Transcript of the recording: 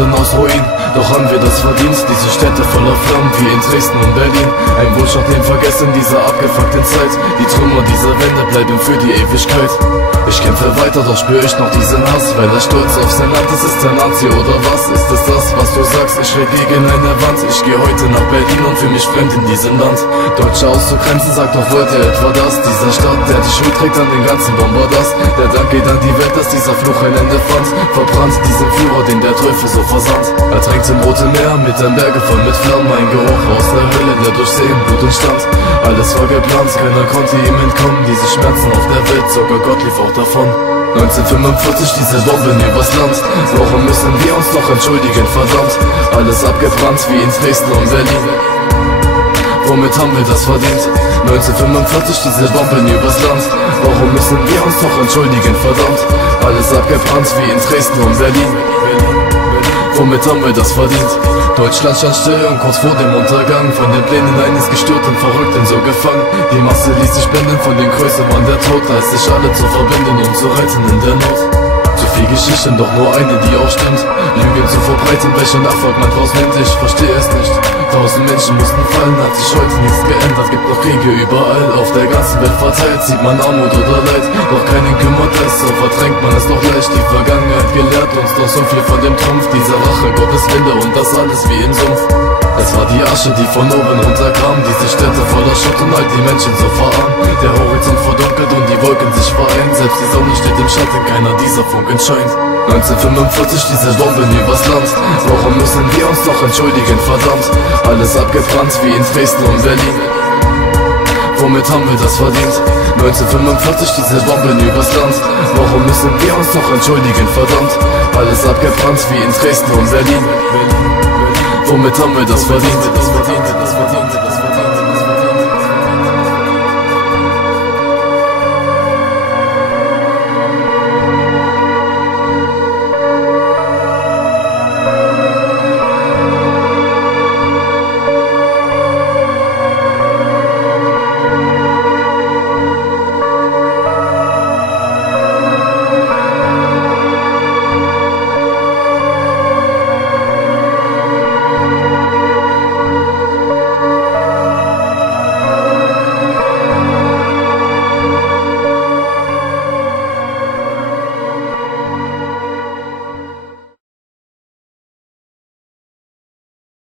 wurden aus Ruinen, doch haben wir das verdient. Diese Städte voller Flammen wie in Dresden und Berlin. Ein Wohlstand den Vergessen dieser abgefuckten Zeit. Die Trümmer dieser Wände bleiben für die Ewigkeit. Ich kämpfe weiter, doch spür ich noch diesen Hass, weil er stolz auf sein Land ist. Ist der Nazi oder was? Ist es das, was du sagst? Ich red gegen eine Wand. Ich geh heute nach Berlin und fühl mich fremd in diesem Land. Deutsche auszugrenzen, sagt doch, wollt ihr etwa das? Dieser Staat, der die Schuld trägt an den ganzen Bombardast. Der Dank geht an die Welt, dass dieser Fluch ein Ende fand. Verbrannt diesen Führer, den der Teufel so versandt. Ertränkt im Roten Meer mit den Bergen voll mit Flammen. Ein Geruch aus der Hölle, der durch Seen, Blut entstand. Alles war geplant, keiner konnte ihm entkommen. Diese Schmerzen auf der Welt, sogar Gott lief auch davon. 1945 diese Bomben übers Land. Warum müssen wir uns noch entschuldigen, verdammt? Alles abgebrannt wie in Dresden und Berlin. Womit haben wir das verdient? 1945 diese Bomben übers Land. Warum müssen wir uns noch entschuldigen, verdammt? Alles abgebrannt wie in Dresden und Berlin. Womit haben wir das verdient? Deutschland stand still und kurz vor dem Untergang. Von den Plänen eines gestörten Verrückten so gefangen. Die Masse ließ sich blenden von den Größen, wann der Tod reißt sich alle zu verbinden, um zu retten in der Not. Zu viel Geschichten, doch nur eine, die auch stimmt. Lügen zu verbreiten, welchen Erfolg man draus nimmt, ich verstehe es nicht. 1000 Menschen mussten fallen, hat sich heute nichts geändert. Gibt noch Kriege überall, auf der ganzen Welt verteilt. Sieht man Armut oder Leid, doch keinen kümmert es. So verdrängt man es doch leicht. Die Vergangenheit gelehrt uns doch so viel von dem Trumpf. Dieser Rache, Gottes Wille und das alles wie im Sumpf. Es war die Asche, die von oben runterkam. Diese Städte voller Schutt und all die Menschen so verarmt. Der Horizont verdunkelt und die Wolken sich vereinen. Selbst die Sonne steht im Schatten, keiner dieser Funken scheint. 1945 diese Bomben übers Land. Warum müssen wir uns noch entschuldigen, verdammt? Alles abgebrannt wie in Dresden und Berlin. Womit haben wir das verdient? 1945 diese Bomben übers Land. Warum müssen wir uns noch entschuldigen, verdammt? Alles abgebrannt wie in Dresden und Berlin. Womit haben wir das verdient?